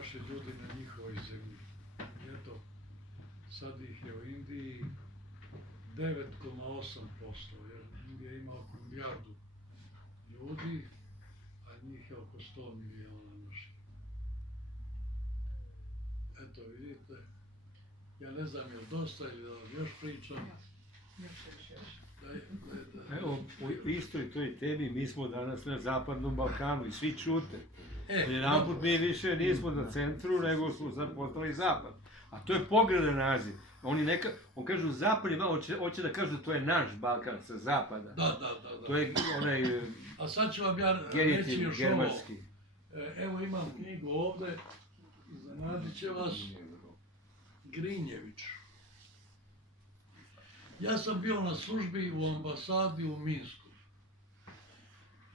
naši ljudi na njihovoj zemlji. I eto, sad ih je u Indiji 9,8%, jer Indija ima oko milijardu ljudi, a njih je oko 100 milijuna naših. Eto, vidite, ja ne znam je li dosta ili da vam još pričam. Evo, u istoj toj temi mi smo danas na Zapadnom Balkanu i svi čute. Jedanput mi više nismo na centru, nego smo sad postali zapad. A to je pogrešan naziv. On kažu zapad, hoće da kažu da to je naš Balkan sa zapada. Da. To je onaj A sad ću vam ja reći još ovo. germanski. Evo imam knjigu ovde, iznenadit će vas, Grinjević. Ja sam bio na službi u ambasadi u Minsku.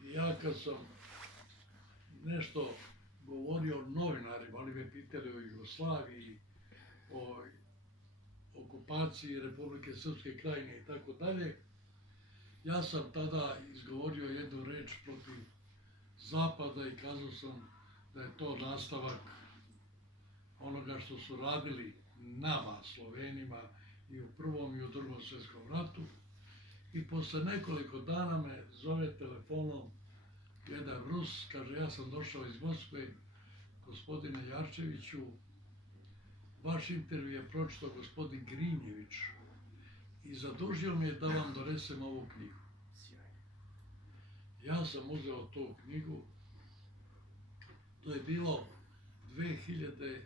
I ja kad sam nešto govorio novinarima, oni me pitali o Jugoslaviji, o okupaciji Republike Srpske Krajine i tako dalje, ja sam tada izgovorio jednu reč protiv Zapada i kazao sam da je to nastavak onoga što su radili nama, Slovenima, i u Prvom i u Drugom svjetskom ratu. I posle nekoliko dana me zove telefonom jedan Rus, kaže, ja sam došao iz Moskve, gospodine Jarčeviću, vaš intervju je pročitao gospodin Grinjević i zadužio me da vam donesem ovu knjigu. Ja sam uzeo tu knjigu, to je bilo 2001.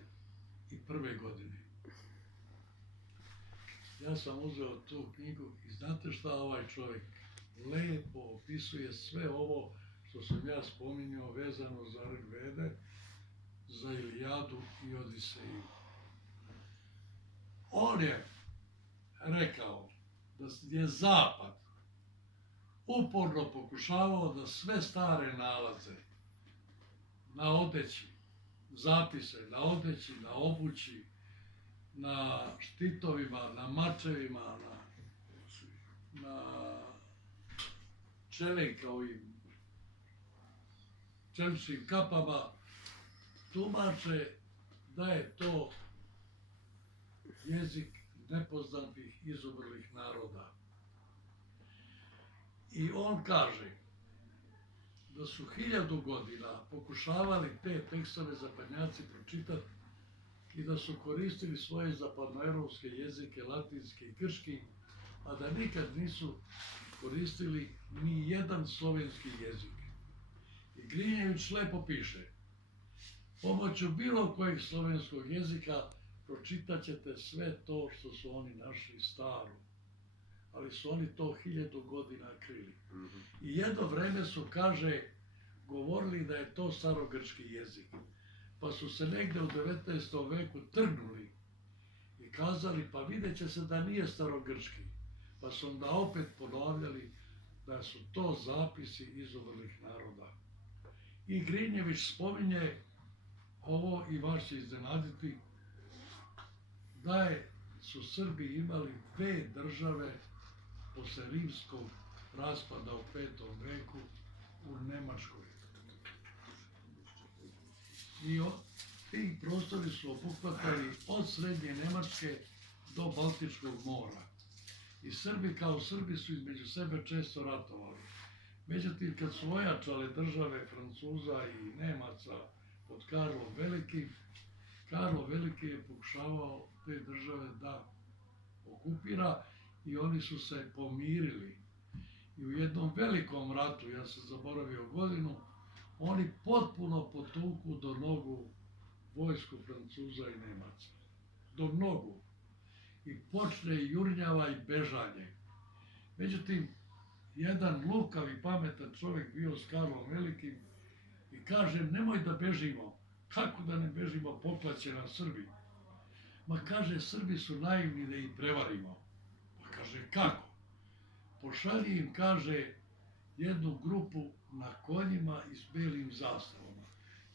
godine. Ja sam uzeo tu knjigu i znate šta ovaj čovjek lepo opisuje sve ovo što sam ja spominjao vezano za Rigvede, za Ilijadu i Odiseju. On je rekao da je Zapad uporno pokušavao da sve stare nalaze na odeći, zapise na odeći, na obući, na štitovima, na mačevima, na čelenkovim čeličnim kapama, tumače da je to jezik nepoznatih izumrlih naroda. I on kaže da su 1000 godina pokušavali te tekstove zapadnjaci pročitati i da su koristili svoje zapadnoevropske jezike, latinski i grčki, a da nikad nisu koristili ni jedan slovenski jezik. I Grinjević lepo piše, pomoću bilo kojeg slovenskog jezika pročitat ćete sve to što su oni našli staro, ali su oni to 1000 godina krili. I jedno vreme su, kaže, govorili da je to starogrčki jezik. Pa su se negde u 19. veku trgnuli i kazali, pa vidjet će se da nije starogrčki. Pa su onda opet ponavljali da su to zapisi izumrlih naroda. I Grinjević spominje ovo i vas će iznenaditi, da su Srbi imali 2 države posle rimskog raspada u 5. veku u Nemačkoj. I ti prostori su obuhvatali od Srednje Nemačke do Baltičkog mora. I Srbi kao Srbi su između sebe često ratovali. Međutim, kad su ojačale države Francuza i Nemaca pod Karlom Velikim, Karlo Veliki je pokušavao te države da okupira i oni su se pomirili. I u jednom velikom ratu, ja sam zaboravio godinu, oni potpuno potuku do nogu vojsku Francuza i Nemaca. Do nogu. I počne jurnjava i bežanje. Međutim, jedan lukav i pametan čovjek bio s Karlom Velikim i kaže, nemoj da bežimo. Kako da ne bežimo, poklaće nas Srbi. Ma kaže, Srbi su naivni da ih prevarimo. Pa kaže, kako? Pošalji im, kaže, jednu grupu na konjima i s belim zastavama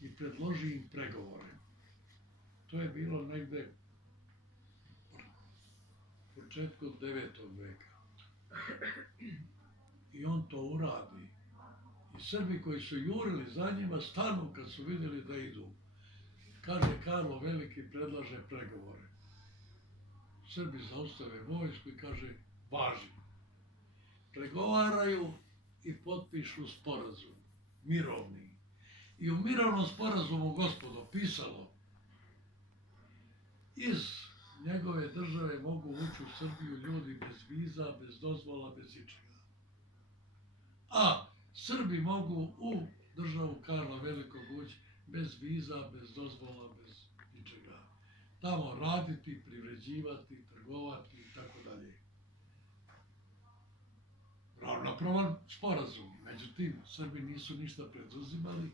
i predloži im pregovore. To je bilo negde početkom 9. veka. I on to uradi. I Srbi koji su jurili za njima stanu kad su vidjeli da idu. kaže Karlo Veliki predlaže pregovore. Srbi zaustave vojsku i kaže važi. Pregovaraju i potpišu sporazum, mirovni. I u mirovnom sporazumu, gospodo, pisalo iz njegove države mogu ući u Srbiju ljudi bez viza, bez dozvola, bez ičega. A Srbi mogu u državu Karla Velikog ući bez viza, bez dozvola, bez ničega. Tamo raditi, privređivati, trgovati i tako dalje. Ravnopravan sporazum. Međutim, Srbi nisu ništa preduzimali,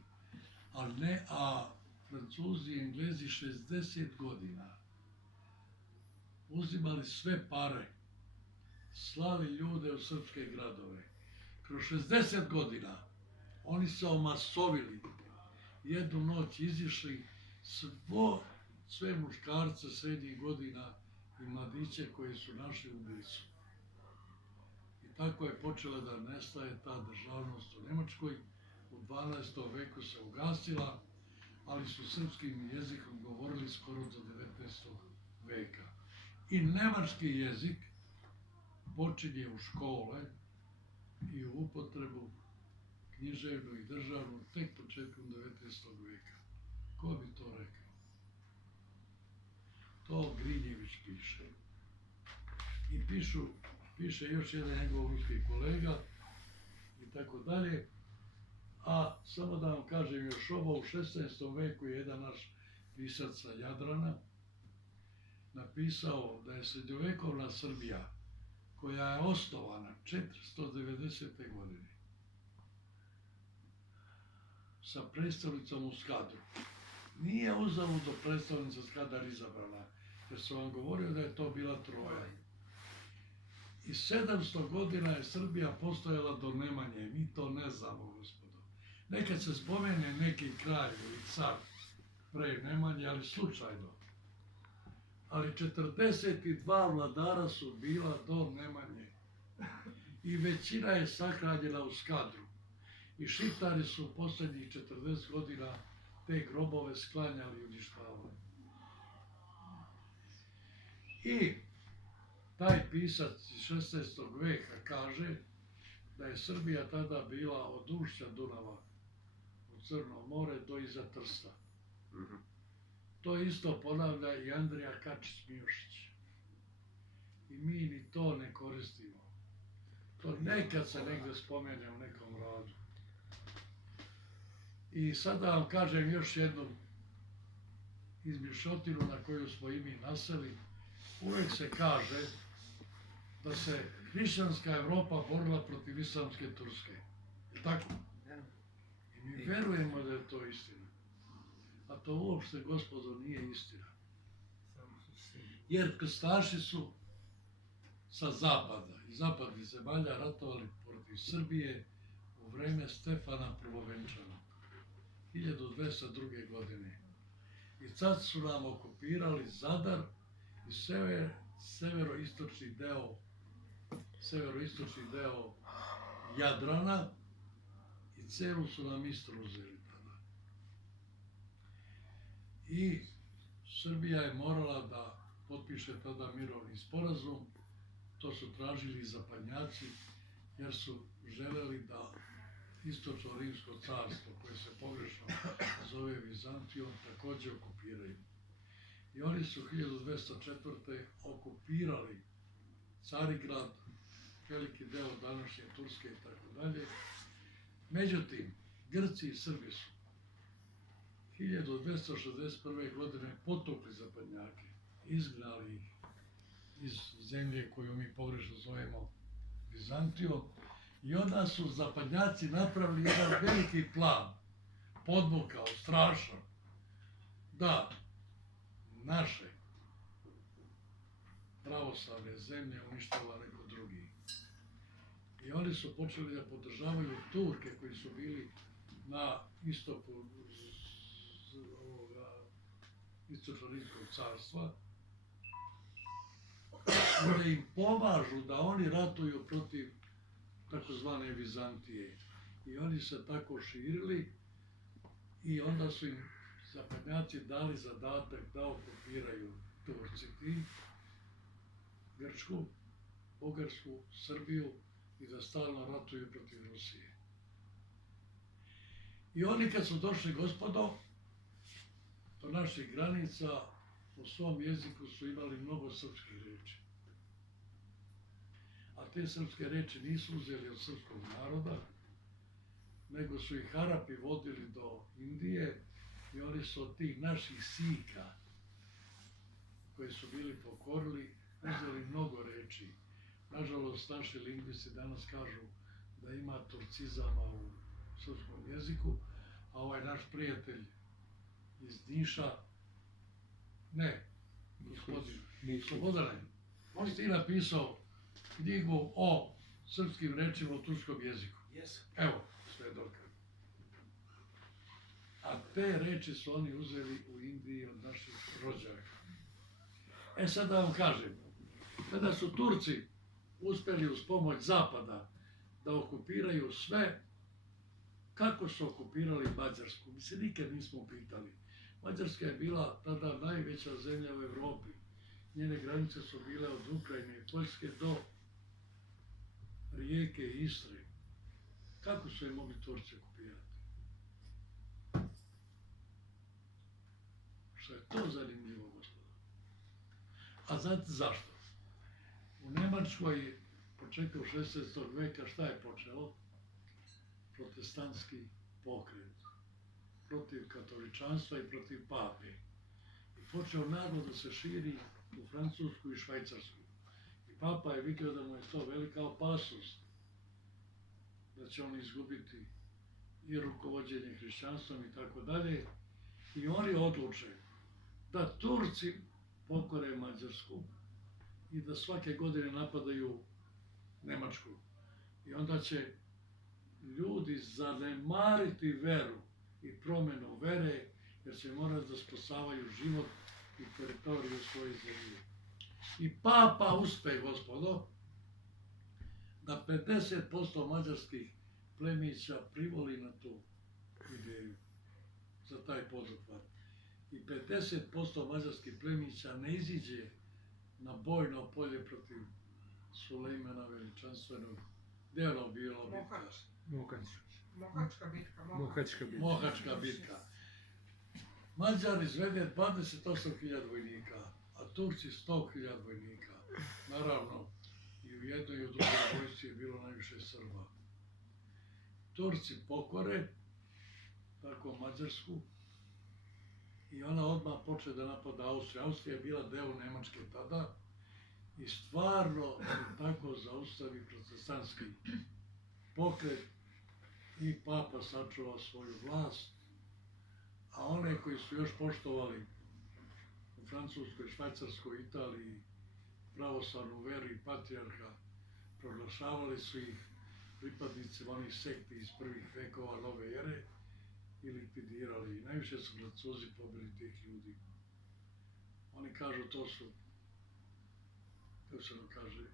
a Francuzi i Englezi 60 godina uzimali sve pare, slali ljude u srpske gradove. Kroz 60 godina oni se omasovili, jednu noć izišli sve muškarce srednjih godina i mladiće koji su našli ubili su. I tako je počela da nestaje ta državnost u Nemačkoj. U 12. veku se ugasila, ali su srpskim jezikom govorili skoro do 19. veka. I nemački jezik počinje u škole i u upotrebu književnu i državnu tek početkom 19. veka. Ko bi to rekao? To Grinjević piše. I piše još jedan njegov ruski kolega i tako dalje. A samo da vam kažem još ovo, u 16. veku je jedan naš pisac sa Jadrana napisao da je srednjovekovna Srbija, koja je osnovana 490. godine sa predstavnicom u Skadru. Nije uzalud do predstavnica Skadar izabrana, jer sam vam govorio da je to bila Troja. I 700 godina je Srbija postojala do Nemanje, mi to ne znamo, gospodo. Nekad se spomene neki kralj ili car pre Nemanje, ali slučajno. Ali 42 vladara su bila do Nemanje. I većina je sahranjena u Skadru. I Šiptari su posljednjih 40 godina te grobove sklanjali i uništavali. I taj pisac iz 16. veka kaže da je Srbija tada bila od ušća Dunava u Crno more do iza Trsta. To isto ponavlja i Andrija Kačić-Mijošić. I mi ni to ne koristimo. To nekad se negdje spomene u nekom radu. I sada vam kažem još jednu izmišljotinu na koju smo i mi naseli. Uvijek se kaže da se hrišćanska Evropa borila protiv islamske Turske. Je tako? I mi verujemo da je to istina. A to uopšte, gospodo, nije istina. Jer krstaši su sa zapada i zapadnih zemalja ratovali protiv Srbije u vreme Stefana Prvovenčanog, 1202. godine. I sad su nam okupirali Zadar i severoistočni deo Jadrana i celu su nam Istru uzeli tada. I Srbija je morala da potpiše tada mirovni sporazum. To su tražili zapadnjaci jer su želeli da istočno Rimsko carstvo, koje se pogrešno zove Vizantijom, također okupiraju. I oni su 1204. okupirali Carigrad, veliki deo današnje Turske i tako dalje. Međutim, Grci i Srbi su 1261. godine potukli zapadnjake, izgnali ih iz zemlje koju mi pogrešno zovemo Vizantijom. I onda su zapadnjaci napravili jedan veliki plan, podmukao, strašan, da naše pravoslavne zemlje uništava neko drugi. I oni su počeli da podržavaju Turke koji su bili na istoku istočno-rimskog carstva, da im pomažu da oni ratuju protiv takozvane Vizantije. I oni se tako širili i onda su im zapadnjaci dali zadatak da okupiraju Turci ti, Grčku, Bugarsku, Srbiju i da stalno ratuju protiv Rusije. I oni kad su došli, gospodo, do naših granica, u svom jeziku su imali mnogo srpskih reči. A te srpske reči nisu uzeli od srpskog naroda, nego su ih Arapi vodili do Indije i oni su od tih naših sika, koji su bili pokorili, uzeli mnogo reči. Nažalost, naši lingvisti danas kažu da ima turcizama u srpskom jeziku, a ovaj naš prijatelj iz Niša, ne, gospodin Slobodane, on ti napisao knjigu o srpskim rečima u turskom jeziku. Evo, sve dokaz. A te reči su oni uzeli u Indiji od naših rođaka. E sad da vam kažem, kada su Turci uspjeli uz pomoć Zapada da okupiraju sve, kako su okupirali Mađarsku? Mi se nikad nismo pitali. Mađarska je bila tada najveća zemlja u Evropi. Njene granice su bile od Ukrajine i Poljske do Rijeke i Istre. Kako su je mogli Turci okupirati? Što je to zanimljivo, gospodo? A znate zašto? U Njemačkoj, početkom 16. veka, šta je počelo? Protestantski pokret. Protiv katoličanstva i protiv pape. I počeo naglo da se širi u Francusku i Švajcarsku. I papa je vidio da mu je to velika opasnost. Da će on izgubiti i rukovođenje hrišćanstvom i tako dalje. I oni odluče da Turci pokore Mađarsku i da svake godine napadaju Nemačku. I onda će ljudi zanemariti veru i promjenu vere, jer će morati da spasavaju život i teritoriju svoje zemlje. I papa uspe, gospodo, da 50% mađarskih plemića privoli na tu ideju, za taj poduhvat. I 50% mađarskih plemića ne iziđe na bojno polje protiv Sulejmana Veličanstvenog. Gdje je ono bilo bitka? Mohačka bitka. Mađar izvede 28.000 vojnika, a Turci 100.000 vojnika. Naravno, i u jednoj i u drugoj vojsci je bilo najviše Srba. Turci pokore, tako Mađarsku, i ona odmah počne da napada Austriju. Austrija je bila deo Nemačke tada i stvarno tako zaustavi protestantski pokret i papa sačuva svoju vlast, a one koji su još poštovali u Francuskoj, Švajcarskoj, Italiji pravoslavnu veru i patrijarha, proglašavali su ih pripadnicima onih sekti iz prvih vekova nove ere i likvidirali. I najviše su Francuzi pobili tih ljudi. Oni kažu to su, kako se ono kaže,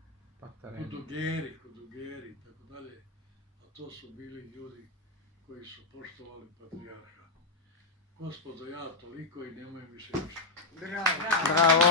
kudugeri, tako dalje. A to su bili ljudi koji su poštovali patrijarha. Gospodo, ja toliko i nemoj više ništa. Bravo!